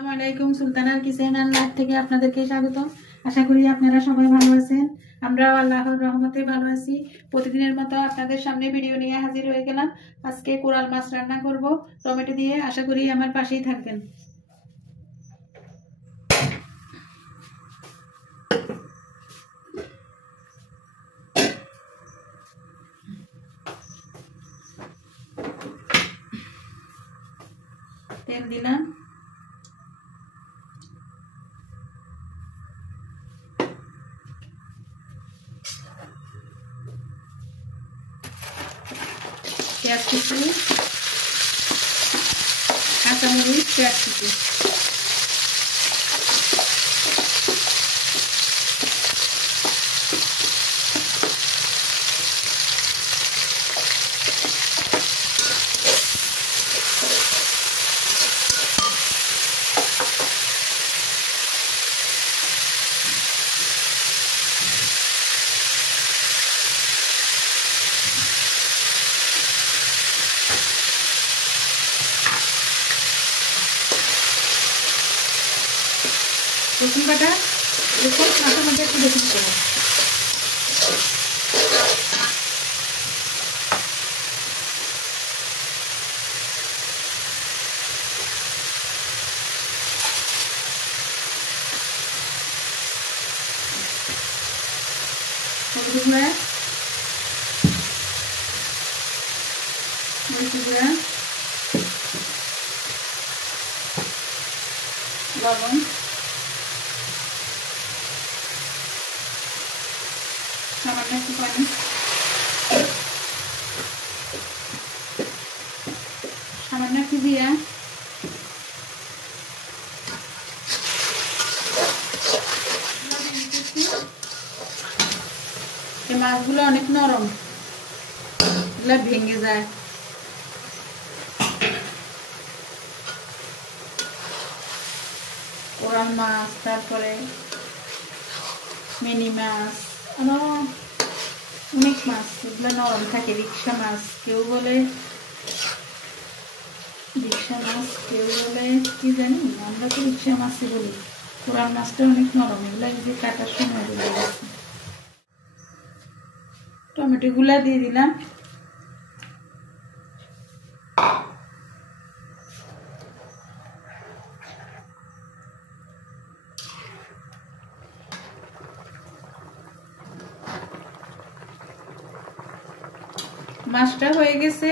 আসসালামু আলাইকুম। সুলতানার kitchen and life থেকে আপনাদেরকে স্বাগত। আশা করি আপনারা সবাই ভালো আছেন। আমরাও আল্লাহর রহমতে ভালো আছি। প্রতিদিনের মতো আপনাদের সামনে ভিডিও নিয়ে হাজির হয়ে গেলাম। আজকে কোরাল মাছ রান্না করব টমেটো দিয়ে। আশা করি আমার পাশেই থাকবেন। তেল দিলাম, পেঁয়াজ কুচি, কাঁচামরিচ, পেঁয়াজ কুচি, রসুন বাটা দেখুন মাছের মধ্যে একটু বেশি দেবো। হলুদ গুঁড়া, মরিচ গুঁড়া, লবণ, সামান্য একটু পানি, সামান্য একটু জিরা, এই মাছগুলো অনেক নরম, এগুলো ভেঙে যায়। কোরাল মাছ, তারপরে মিনি মাছ, আরো অনেক মাছ, এগুলো নরম থাকে। রিকশা মাছ কেউ বলে, রিকশা মাছ কেউ বলে কি জানি, আমরা তো রিকশা মাছই বলি। কোরাল মাছটা অনেক নরম, এগুলো যে কাটার সময় দিয়ে গেছে। টমেটো গুলা দিয়ে দিলাম, মাছটা হয়ে গেছে।